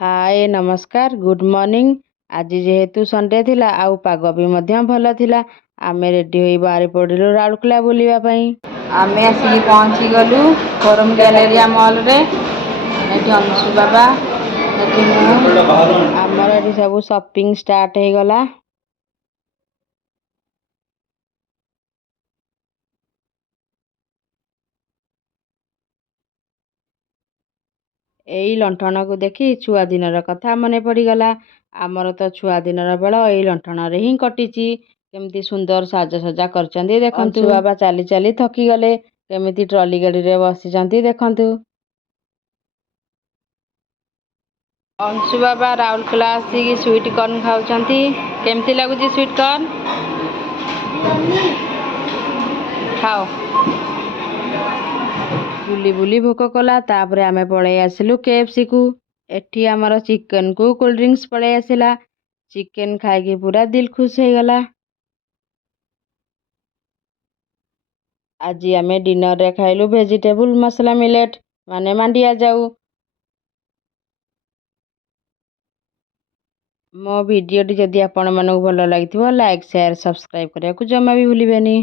हाय नमस्कार good morning. आज जेहेतु संडे थिला आउ पाग भी मध्य भल थिला आमे रेडी होई बाहर पड़िलु राउरकेला बुलिबा पई। आमे आसी पहुंची गलु फोरम गैलेरिया मॉल रे। एठी अंशु बाबा एठी हमर एठी सब शॉपिंग स्टार्ट हे गला। एई लंठन को देखी छुआ दिनर कथा मने पड़ीगला। आमर तो छुआ दिनर बेल एई लंठन रे ही कटिची। केमती सुंदर साजसजा करचंदी देखंतु। अंशु बाबा चाली चाली थकी गले केमिति ट्रॉली गाड़ी रे बसिचंती देखंतु। अंशु बाबा राउरकेला आसी स्वीट कॉर्न खाउचंती। केमती लागुची स्वीट कॉर्न खाओ। बुली बुली भोक कला तापरे आमे पळे आसिलु केएफसी को। एठी आमर चिकन को कोल्ड ड्रिंक्स पळे आसिला। चिकन खाइके पूरा दिल खुश हे गला। आज आमे डिनर रे खाइलु वेजिटेबल मसला मिलेट माने मांडिया जाऊ। मो वीडियो टी जदि आपण मानक भलो लागिथिबो लाइक शेयर सब्सक्राइब करिया को जमा भी भूलिबेनी।